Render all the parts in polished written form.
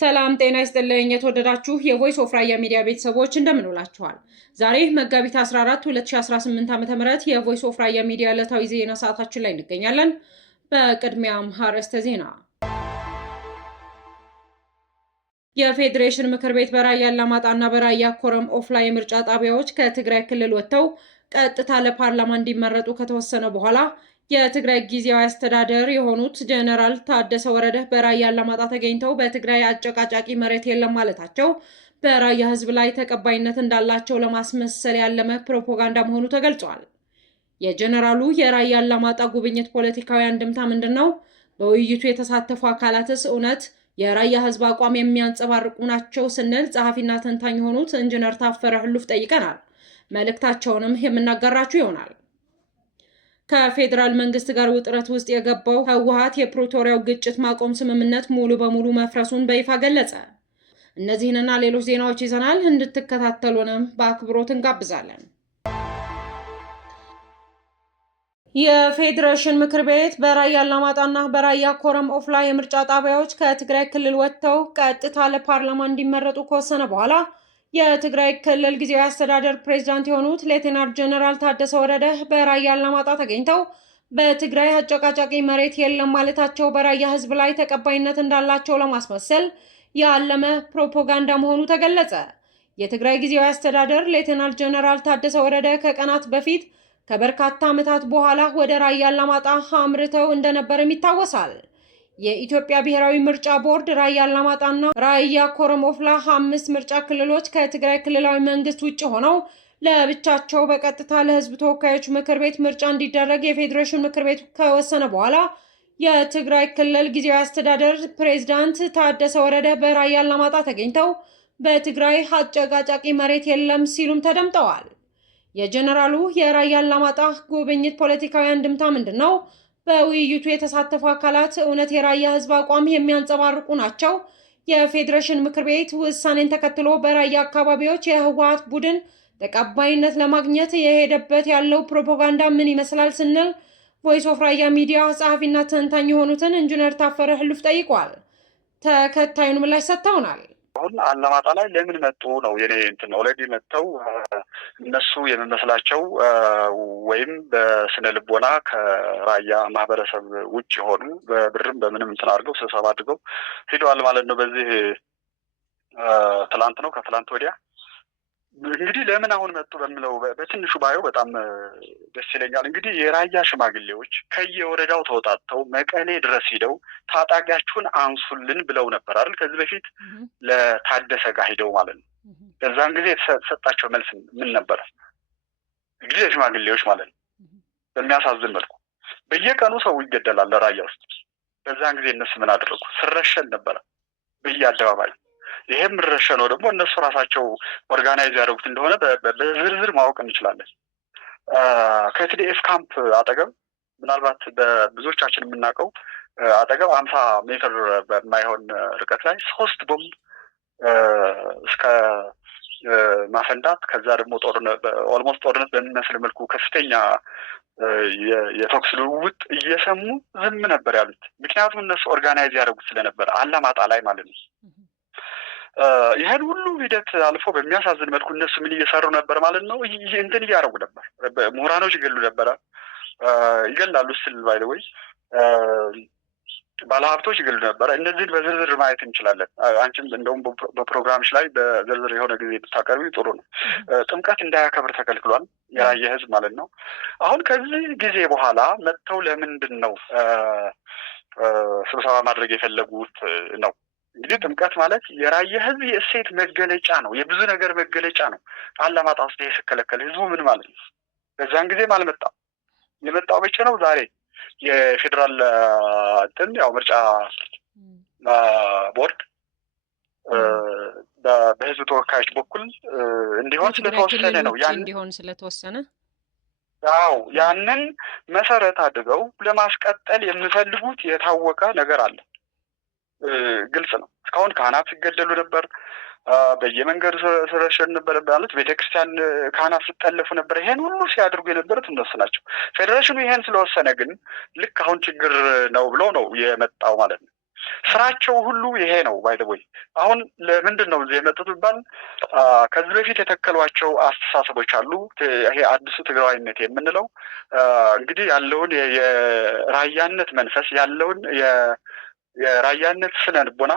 ሰላም ጤና ይስጥልኝ የተወደዳችሁ የቮይስ ኦፍ ራያ ሚዲያ ቤተሰቦች እንደምን ውላችኋል። ዛሬ መጋቢት 14 2018 ዓ.ም የቮይስ ኦፍ ራያ ሚዲያ ዕለታዊ ዜና ሰዓታችን ላይ እንገኛለን። በቅድሚያም አርዕስተ ዜና። የፌዴሬሽን ምክር ቤት በራያ አላማጣና በራያ ኮረም ኦፍላ የምርጫ ጣቢያዎች ከትግራይ ክልል ወጥተው ቀጥታ ለፓርላማ እንዲመረጡ ከተወሰነ በኋላ የትግራይ ጊዜያዊ አስተዳደር የሆኑት ጀነራል ታደሰ ወረደ በራያ አላማጣ ተገኝተው በትግራይ አጨቃጫቂ መሬት የለም ማለታቸው በራያ ሕዝብ ላይ ተቀባይነት እንዳላቸው ለማስመሰል ያለመ ፕሮፓጋንዳ መሆኑ ተገልጿል። የጀነራሉ የራያ አላማጣ ጉብኝት ፖለቲካዊ አንድምታ ምንድነው? በውይይቱ የተሳተፉ አካላትስ እውነት የራያ ሕዝብ አቋም የሚያንጸባርቁ ናቸው ስንል ጸሐፊና ተንታኝ የሆኑት ኢንጂነር ታፈረ ህሉፍ ጠይቀናል። መልእክታቸውንም የምናጋራችሁ ይሆናል። ከፌዴራል መንግስት ጋር ውጥረት ውስጥ የገባው ህወሓት የፕሪቶሪያው ግጭት ማቆም ስምምነት ሙሉ በሙሉ መፍረሱን በይፋ ገለጸ። እነዚህንና ሌሎች ዜናዎች ይዘናል። እንድትከታተሉንም በአክብሮት እንጋብዛለን። የፌዴሬሽን ምክር ቤት በራያ አላማጣና በራያ ኮረም ኦፍላ የምርጫ ጣቢያዎች ከትግራይ ክልል ወጥተው ቀጥታ ለፓርላማ እንዲመረጡ ከወሰነ በኋላ የትግራይ ክልል ጊዜያዊ አስተዳደር ፕሬዝዳንት የሆኑት ሌተናንት ጀነራል ታደሰ ወረደ በራያ አላማጣ ተገኝተው በትግራይ አጨቃጫቂ መሬት የለም ማለታቸው በራያ ህዝብ ላይ ተቀባይነት እንዳላቸው ለማስመሰል ያለመ ፕሮፓጋንዳ መሆኑ ተገለጸ። የትግራይ ጊዜያዊ አስተዳደር ሌተናንት ጀነራል ታደሰ ወረደ ከቀናት በፊት ከበርካታ ዓመታት በኋላ ወደ ራያ አላማጣ አምርተው እንደነበርም ይታወሳል። የኢትዮጵያ ብሔራዊ ምርጫ ቦርድ ራያ አላማጣና ራያ ኮረም ኦፍላ 5 ምርጫ ክልሎች ከትግራይ ክልላዊ መንግስት ውጭ ሆነው ለብቻቸው በቀጥታ ለህዝብ ተወካዮች ምክር ቤት ምርጫ እንዲደረግ የፌዴሬሽን ምክር ቤት ከወሰነ በኋላ የትግራይ ክልል ጊዜያዊ አስተዳደር ፕሬዝዳንት ታደሰ ወረደ በራያ አላማጣ ተገኝተው በትግራይ አጨቃጫቂ መሬት የለም ሲሉም ተደምጠዋል። የጀነራሉ የራያ አላማጣ ጉብኝት ፖለቲካዊ አንድምታ ምንድነው? በውይይቱ የተሳተፉ አካላት እውነት የራያ ህዝብ አቋም የሚያንጸባርቁ ናቸው? የፌዴሬሽን ምክር ቤት ውሳኔን ተከትሎ በራያ አካባቢዎች የህወሓት ቡድን ተቀባይነት ለማግኘት የሄደበት ያለው ፕሮፓጋንዳ ምን ይመስላል ስንል ቮይስ ኦፍ ራያ ሚዲያ ጸሐፊና ተንታኝ የሆኑትን ኢንጂነር ታፈረ ህሉፍ ጠይቋል። ተከታዩን ምላሽ ሰጥተውናል። አሁን አላማጣ ላይ ለምን መጡ ነው የኔ እንትን ኦልሬዲ መጥተው እነሱ የሚመስላቸው ወይም በስነ ልቦና ከራያ ማህበረሰብ ውጭ የሆኑ በብርም በምንም እንትን አድርገው ስብሰባ አድርገው ሄደዋል ማለት ነው። በዚህ ትላንት ነው ከትላንት ወዲያ እንግዲህ ለምን አሁን መጡ በሚለው በትንሹ ባየው በጣም ደስ ይለኛል። እንግዲህ የራያ ሽማግሌዎች ከየወረዳው ተወጣጥተው መቀሌ ድረስ ሂደው ታጣቂያችሁን አንሱልን ብለው ነበር አይደል? ከዚህ በፊት ለታደሰ ጋር ሂደው ማለት ነው። በዛን ጊዜ የተሰጣቸው መልስ ምን ነበር? እንግዲህ የሽማግሌዎች ማለት ነው። በሚያሳዝን መልኩ በየቀኑ ሰው ይገደላል ራያ ውስጥ። በዛን ጊዜ እነሱ ምን አደረጉ? ስረሸን ነበረ በየአደባባዩ። ይሄም ረሸነው ደግሞ እነሱ ራሳቸው ኦርጋናይዝ ያደረጉት እንደሆነ በዝርዝር ማወቅ እንችላለን። ከቲዲኤፍ ካምፕ አጠገብ ምናልባት በብዙዎቻችን የምናውቀው አጠገብ 50 ሜትር በማይሆን ርቀት ላይ 3 ቦምብ እስከ ማፈንዳት ከዛ ደግሞ ኦልሞስት ጦርነት በሚመስል መልኩ ከፍተኛ የተኩስ ልውውጥ እየሰሙ ዝም ነበር ያሉት። ምክንያቱም እነሱ ኦርጋናይዝ ያደረጉት ስለነበር አላማጣ ላይ ማለት ነው። ይሄን ሁሉ ሂደት አልፎ በሚያሳዝን መልኩ እነሱ ምን እየሰሩ ነበር ማለት ነው? እንትን እያደረጉ ነበር። ምሁራኖች ይገሉ ነበረ፣ ይገላሉ ስል ባይ ዘ ወይ ባለሀብቶች ይገሉ ነበረ። እነዚህን በዝርዝር ማየት እንችላለን። አንቺም እንደውም በፕሮግራምሽ ላይ በዝርዝር የሆነ ጊዜ ብታቀርቢ ጥሩ ነው። ጥምቀት እንዳያከብር ተከልክሏል፣ የራያ ህዝብ ማለት ነው። አሁን ከዚህ ጊዜ በኋላ መጥተው ለምንድን ነው ስብሰባ ማድረግ የፈለጉት ነው? እንግዲህ ጥምቀት ማለት የራያ ህዝብ የእሴት መገለጫ ነው፣ የብዙ ነገር መገለጫ ነው። አላማጣ ውስጥ የተከለከለ ህዝቡ ምን ማለት ነው? በዛን ጊዜም አልመጣም። የመጣው መቼ ነው? ዛሬ የፌዴራል እንትን ያው ምርጫ ቦርድ በህዝብ ተወካዮች በኩል እንዲሆን ስለተወሰነ ነው። እንዲሆን ስለተወሰነ ያንን መሰረት አድርገው ለማስቀጠል የሚፈልጉት የታወቀ ነገር አለ። ግልጽ ነው። እስካሁን ካህናት ሲገደሉ ነበር፣ በየመንገዱ ስረሸን ነበር ማለት ቤተክርስቲያን ካህናት ሲጠለፉ ነበር። ይሄን ሁሉ ሲያደርጉ የነበሩት እነሱ ናቸው። ፌዴሬሽኑ ይሄን ስለወሰነ ግን ልክ አሁን ችግር ነው ብሎ ነው የመጣው ማለት ነው። ስራቸው ሁሉ ይሄ ነው። ባይ ዘ ወይ አሁን ለምንድን ነው እዚህ የመጡት ቢባል ከዚህ በፊት የተከሏቸው አስተሳሰቦች አሉ። ይሄ አዲሱ ትግራዋይነት የምንለው እንግዲህ ያለውን የራያነት መንፈስ ያለውን የራያነት ስነ ልቦና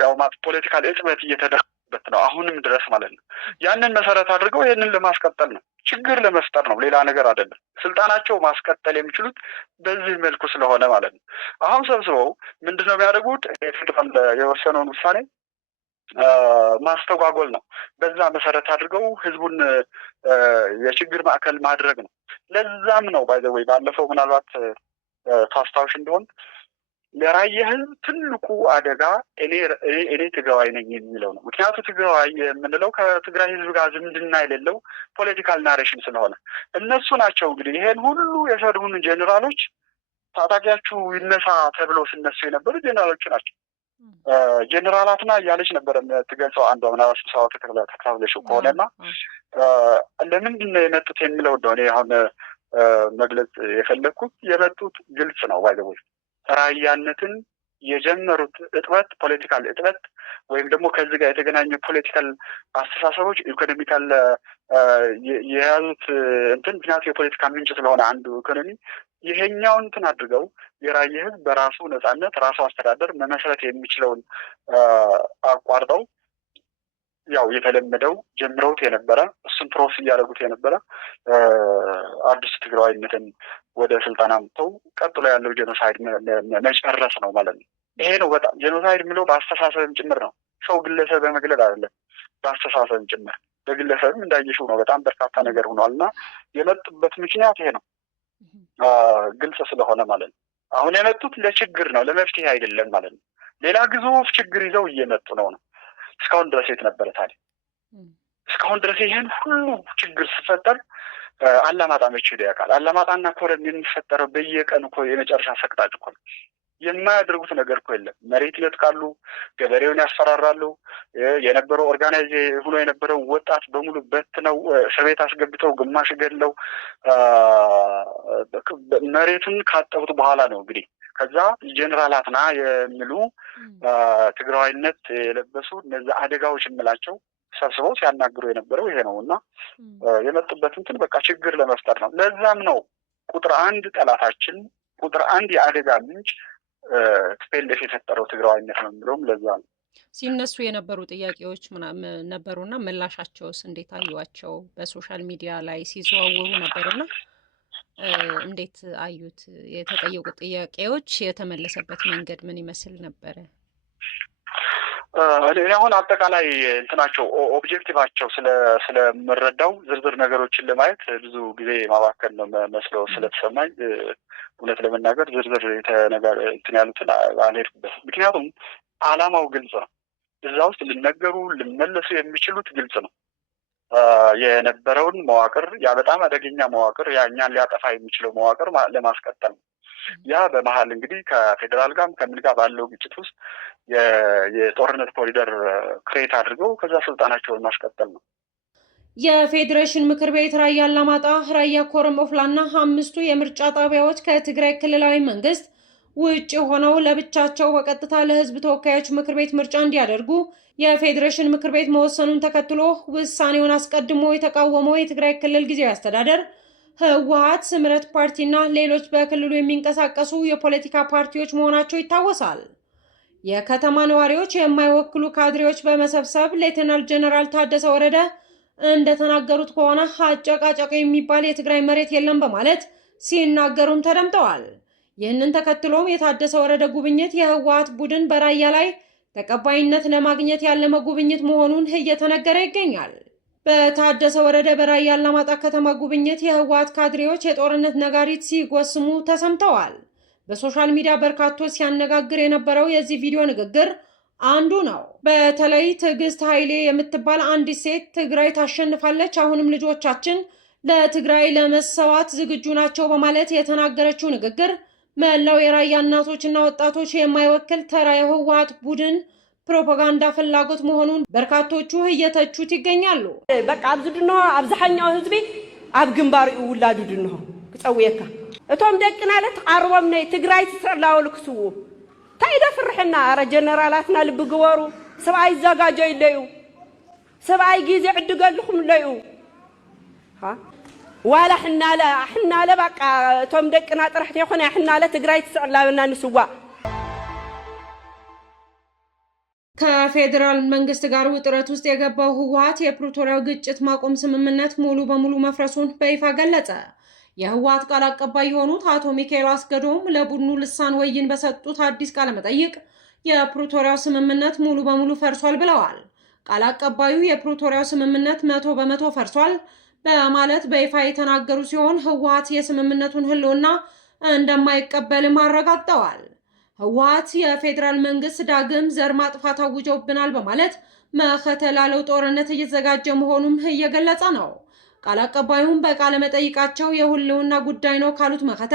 ያው ፖለቲካል እጥበት እየተደረገበት ነው አሁንም ድረስ ማለት ነው። ያንን መሰረት አድርገው ይህንን ለማስቀጠል ነው፣ ችግር ለመፍጠር ነው፣ ሌላ ነገር አይደለም። ስልጣናቸው ማስቀጠል የሚችሉት በዚህ መልኩ ስለሆነ ማለት ነው። አሁን ሰብስበው ምንድነው የሚያደርጉት? ፌዴራል የወሰነውን ውሳኔ ማስተጓጎል ነው። በዛ መሰረት አድርገው ህዝቡን የችግር ማዕከል ማድረግ ነው። ለዛም ነው ባይ ዘ ወይ ባለፈው ምናልባት ታስታውሽ እንደሆን ለራያ ህዝብ ትልቁ አደጋ እኔ ትግራዋይ ነኝ የሚለው ነው። ምክንያቱ ትግራዋይ የምንለው ከትግራይ ህዝብ ጋር ዝምድና የሌለው ፖለቲካል ናሬሽን ስለሆነ እነሱ ናቸው እንግዲህ ይሄን ሁሉ የሰሩን ጄኔራሎች ታጣቂያችሁ ይነሳ ተብሎ ሲነሱ የነበሩ ጄኔራሎች ናቸው። ጄኔራላትና እያለች ነበር የምትገልጸው አንዷ ምናልባት ስብሰባ ተከታትለሽው ከሆነና ለምንድን ነው የመጡት የሚለው እንደሆነ አሁን መግለጽ የፈለግኩት የመጡት ግልጽ ነው። ባይዘቦች ራያነትን የጀመሩት እጥበት ፖለቲካል እጥበት ወይም ደግሞ ከዚህ ጋር የተገናኙ ፖለቲካል አስተሳሰቦች ኢኮኖሚካል የያዙት እንትን ምክንያቱ የፖለቲካ ምንጭ ስለሆነ አንዱ ኢኮኖሚ ይሄኛውን እንትን አድርገው የራያ ህዝብ በራሱ ነጻነት ራሱ አስተዳደር መመስረት የሚችለውን አቋርጠው ያው የተለመደው ጀምረውት የነበረ እሱን ፕሮስ እያደረጉት የነበረ አዲስ ትግራዋይነትን ወደ ስልጣን አምጥተው ቀጥሎ ያለው ጄኖሳይድ መጨረስ ነው ማለት ነው። ይሄ ነው በጣም ጄኖሳይድ የሚለው በአስተሳሰብም ጭምር ነው። ሰው ግለሰብ በመግለል አይደለም፣ በአስተሳሰብም ጭምር በግለሰብም እንዳየሽው ነው። በጣም በርካታ ነገር ሆኗል እና የመጡበት ምክንያት ይሄ ነው፣ ግልጽ ስለሆነ ማለት ነው። አሁን የመጡት ለችግር ነው፣ ለመፍትሄ አይደለም ማለት ነው። ሌላ ግዙፍ ችግር ይዘው እየመጡ ነው። እስካሁን ድረስ የት ነበረ ታዲያ? እስካሁን ድረስ ይሄን ሁሉ ችግር ሲፈጠር አላማጣ መቼ ሄዶ ያውቃል? አላማጣና ኮረም የሚፈጠረው በየቀን እኮ የመጨረሻ ሰቅጣጭ እኮ ነው። የማያደርጉት ነገር እኮ የለም። መሬት ይለጥቃሉ፣ ገበሬውን ያስፈራራሉ። የነበረው ኦርጋናይዝ ሆኖ የነበረው ወጣት በሙሉ በትነው እስር ቤት አስገብተው ግማሽ ገድለው መሬቱን ካጠቡት በኋላ ነው እንግዲህ ከዛ ጄኔራላትና የሚሉ ትግራዋይነት የለበሱ እነዚህ አደጋዎች የምላቸው ሰብስበው ሲያናግሩ የነበረው ይሄ ነው እና የመጡበት እንትን በቃ ችግር ለመፍጠር ነው። ለዛም ነው ቁጥር አንድ ጠላታችን፣ ቁጥር አንድ የአደጋ ምንጭ ቲፒኤልኤፍ የፈጠረው ትግራዋይነት ነው የሚለውም ለዛ ነው። ሲነሱ የነበሩ ጥያቄዎች ምናምን ነበሩና ምላሻቸውስ እንዴት አዩዋቸው? በሶሻል ሚዲያ ላይ ሲዘዋወሩ ነበሩና እንዴት አዩት? የተጠየቁት ጥያቄዎች የተመለሰበት መንገድ ምን ይመስል ነበረ? እኔ አሁን አጠቃላይ እንትናቸው ኦብጀክቲቫቸው ስለምረዳው ዝርዝር ነገሮችን ለማየት ብዙ ጊዜ ማባከን ነው መስለው ስለተሰማኝ እውነት ለመናገር ዝርዝር እንትን ያሉትን አልሄድኩበትም። ምክንያቱም ዓላማው ግልጽ ነው። እዛ ውስጥ ሊነገሩ ሊመለሱ የሚችሉት ግልጽ ነው። የነበረውን መዋቅር ያ በጣም አደገኛ መዋቅር ያ እኛን ሊያጠፋ የሚችለው መዋቅር ለማስቀጠል ነው። ያ በመሀል እንግዲህ ከፌዴራል ጋር ከምን ጋር ባለው ግጭት ውስጥ የጦርነት ኮሪደር ክሬት አድርገው ከዛ ስልጣናቸውን ማስቀጠል ነው። የፌዴሬሽን ምክር ቤት ራያ አላማጣ፣ ራያ ኮረም ኦፍላና 5ቱ የምርጫ ጣቢያዎች ከትግራይ ክልላዊ መንግስት ውጭ ሆነው ለብቻቸው በቀጥታ ለህዝብ ተወካዮች ምክር ቤት ምርጫ እንዲያደርጉ የፌዴሬሽን ምክር ቤት መወሰኑን ተከትሎ ውሳኔውን አስቀድሞ የተቃወመው የትግራይ ክልል ጊዜያዊ አስተዳደር ህወሓት፣ ስምረት ፓርቲና ሌሎች በክልሉ የሚንቀሳቀሱ የፖለቲካ ፓርቲዎች መሆናቸው ይታወሳል። የከተማ ነዋሪዎች የማይወክሉ ካድሬዎች በመሰብሰብ ሌተናል ጀነራል ታደሰ ወረደ እንደተናገሩት ከሆነ አጨቃጨቅ የሚባል የትግራይ መሬት የለም በማለት ሲናገሩም ተደምጠዋል። ይህንን ተከትሎም የታደሰ ወረደ ጉብኝት የህወሓት ቡድን በራያ ላይ ተቀባይነት ለማግኘት ያለመ ጉብኝት መሆኑን እየተነገረ ይገኛል። በታደሰ ወረደ በራያ አላማጣ ከተማ ጉብኝት የህወሓት ካድሬዎች የጦርነት ነጋሪት ሲጎስሙ ተሰምተዋል። በሶሻል ሚዲያ በርካቶች ሲያነጋግር የነበረው የዚህ ቪዲዮ ንግግር አንዱ ነው። በተለይ ትዕግስት ኃይሌ የምትባል አንዲት ሴት ትግራይ ታሸንፋለች፣ አሁንም ልጆቻችን ለትግራይ ለመሰዋት ዝግጁ ናቸው በማለት የተናገረችው ንግግር መላው የራያ እናቶችና ወጣቶች የማይወክል ተራ የህወሓት ቡድን ፕሮፓጋንዳ ፍላጎት መሆኑን በርካቶቹ እየተቹት ይገኛሉ። በቃ ኣብዚ ድንሆ ኣብዛሓኛው ህዝቢ ኣብ ግንባር ውላዱ ድንሆ ክፀውየካ እቶም ደቅናለ ተቃርቦም ናይ ትግራይ ተላወሉ ክስው يدفرحنا ارى جنرالاتنا اللي بقوروا سبعي زقاجه يليو سبعي جيزي عدقال لكم ليو ها ولا حنا لا بقى توم دقنا طرحت يخون حنا لا تግራይ ተሰላብና ንስዋ ከፌደራል መንግስት ጋር ውጥረት ውስጥ የገባው ህወሓት የፕሪቶሪያው ግጭት ማቆም ስምምነት ሙሉ በሙሉ መፍረሱን በይፋ ገለጸ። የህወሓት ቃል አቀባይ የሆኑት አቶ ሚካኤል አስገዶም ለቡድኑ ልሳን ወይን በሰጡት አዲስ ቃለ መጠይቅ የፕሪቶሪያው ስምምነት ሙሉ በሙሉ ፈርሷል ብለዋል። ቃል አቀባዩ የፕሪቶሪያው ስምምነት 100% ፈርሷል በማለት በይፋ የተናገሩ ሲሆን ህወሓት የስምምነቱን ህልውና እንደማይቀበልም አረጋግጠዋል። ህወሓት የፌደራል መንግስት ዳግም ዘር ማጥፋት አውጆብናል በማለት መከተ ላለው ጦርነት እየተዘጋጀ መሆኑን እየገለጸ ነው። ቃል አቀባዩም በቃለ መጠይቃቸው የህልውና ጉዳይ ነው ካሉት መከተ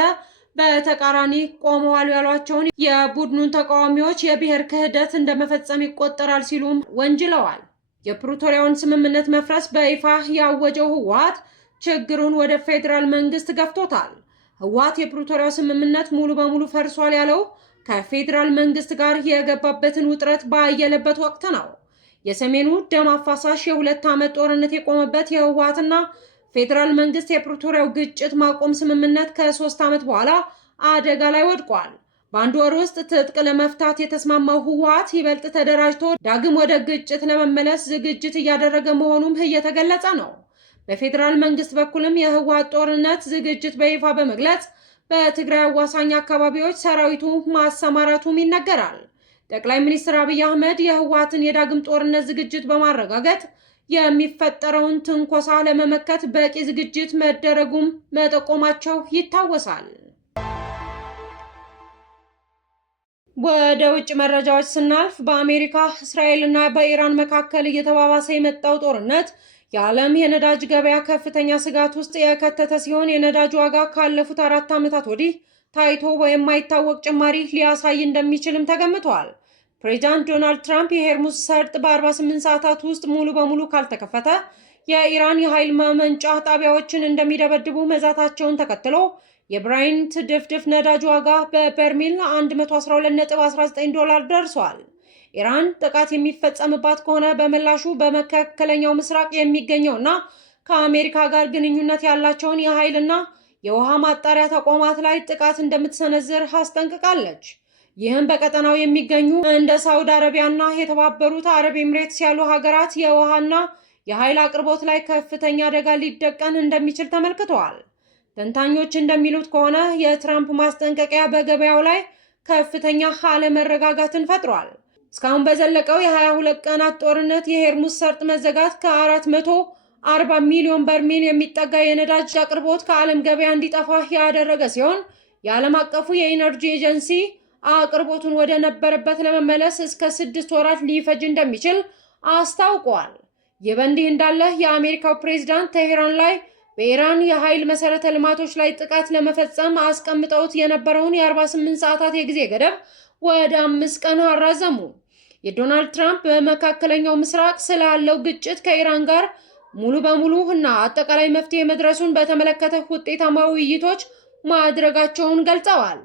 በተቃራኒ ቆመዋል ያሏቸውን የቡድኑን ተቃዋሚዎች የብሔር ክህደት እንደመፈጸም ይቆጠራል ሲሉም ወንጅለዋል። የፕሪቶሪያውን ስምምነት መፍረስ በይፋ ያወጀው ህወሓት ችግሩን ወደ ፌደራል መንግስት ገፍቶታል። ህወሓት የፕሪቶሪያው ስምምነት ሙሉ በሙሉ ፈርሷል ያለው ከፌደራል መንግስት ጋር የገባበትን ውጥረት ባየለበት ወቅት ነው። የሰሜኑ ደም አፋሳሽ የ2 ዓመት ጦርነት የቆመበት የህወሓትና ፌደራል መንግስት የፕሪቶሪያው ግጭት ማቆም ስምምነት ከ3 ዓመት በኋላ አደጋ ላይ ወድቋል። በአንድ ወር ውስጥ ትጥቅ ለመፍታት የተስማማው ህወሓት ይበልጥ ተደራጅቶ ዳግም ወደ ግጭት ለመመለስ ዝግጅት እያደረገ መሆኑም እየተገለጸ ነው። በፌደራል መንግስት በኩልም የህወሓት ጦርነት ዝግጅት በይፋ በመግለጽ በትግራይ አዋሳኝ አካባቢዎች ሰራዊቱ ማሰማራቱም ይነገራል። ጠቅላይ ሚኒስትር አብይ አህመድ የህወሓትን የዳግም ጦርነት ዝግጅት በማረጋገጥ የሚፈጠረውን ትንኮሳ ለመመከት በቂ ዝግጅት መደረጉም መጠቆማቸው ይታወሳል። ወደ ውጭ መረጃዎች ስናልፍ በአሜሪካ እስራኤልና በኢራን መካከል እየተባባሰ የመጣው ጦርነት የዓለም የነዳጅ ገበያ ከፍተኛ ስጋት ውስጥ የከተተ ሲሆን የነዳጅ ዋጋ ካለፉት 4 ዓመታት ወዲህ ታይቶ የማይታወቅ ጭማሪ ሊያሳይ እንደሚችልም ተገምቷል። ፕሬዚዳንት ዶናልድ ትራምፕ የሆርሙዝ ሰርጥ በ48 ሰዓታት ውስጥ ሙሉ በሙሉ ካልተከፈተ የኢራን የኃይል ማመንጫ ጣቢያዎችን እንደሚደበድቡ መዛታቸውን ተከትሎ የብራንት ድፍድፍ ነዳጅ ዋጋ በበርሜል $112.19 ደርሷል። ኢራን ጥቃት የሚፈጸምባት ከሆነ በመላሹ በመካከለኛው ምስራቅ የሚገኘውና ከአሜሪካ ጋር ግንኙነት ያላቸውን የኃይልና የውሃ ማጣሪያ ተቋማት ላይ ጥቃት እንደምትሰነዝር አስጠንቅቃለች። ይህም በቀጠናው የሚገኙ እንደ ሳውዲ አረቢያና የተባበሩት አረብ ኤምሬትስ ያሉ ሀገራት የውሃና የኃይል አቅርቦት ላይ ከፍተኛ አደጋ ሊደቀን እንደሚችል ተመልክተዋል። ተንታኞች እንደሚሉት ከሆነ የትራምፕ ማስጠንቀቂያ በገበያው ላይ ከፍተኛ አለመረጋጋትን ፈጥሯል። እስካሁን በዘለቀው የ22 ቀናት ጦርነት የሆርሙዝ ሰርጥ መዘጋት ከ440 ሚሊዮን በርሜል የሚጠጋ የነዳጅ አቅርቦት ከዓለም ገበያ እንዲጠፋ ያደረገ ሲሆን የዓለም አቀፉ የኢነርጂ ኤጀንሲ አቅርቦቱን ወደ ነበረበት ለመመለስ እስከ 6 ወራት ሊፈጅ እንደሚችል አስታውቋል። ይህ በእንዲህ እንዳለ የአሜሪካው ፕሬዝዳንት ቴህራን ላይ በኢራን የኃይል መሰረተ ልማቶች ላይ ጥቃት ለመፈጸም አስቀምጠውት የነበረውን የ48 ሰዓታት የጊዜ ገደብ ወደ 5 ቀን አራዘሙ። የዶናልድ ትራምፕ በመካከለኛው ምስራቅ ስላለው ግጭት ከኢራን ጋር ሙሉ በሙሉ እና አጠቃላይ መፍትሄ መድረሱን በተመለከተ ውጤታማ ውይይቶች ማድረጋቸውን ገልጸዋል።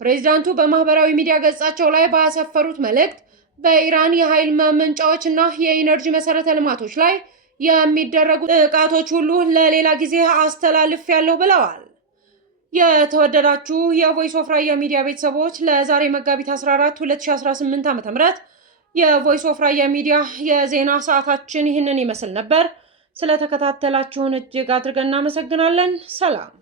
ፕሬዝዳንቱ በማህበራዊ ሚዲያ ገጻቸው ላይ ባሰፈሩት መልእክት በኢራን የኃይል ማመንጫዎች እና የኢነርጂ መሰረተ ልማቶች ላይ የሚደረጉ ጥቃቶች ሁሉ ለሌላ ጊዜ አስተላልፌያለሁ ብለዋል። የተወደዳችሁ የቮይስ ኦፍ ራያ ሚዲያ ቤተሰቦች ለዛሬ መጋቢት 14 2018 ዓ.ም የቮይስ ኦፍ ራያ ሚዲያ የዜና ሰዓታችን ይህንን ይመስል ነበር። ስለተከታተላችሁን እጅግ አድርገን እናመሰግናለን። ሰላም።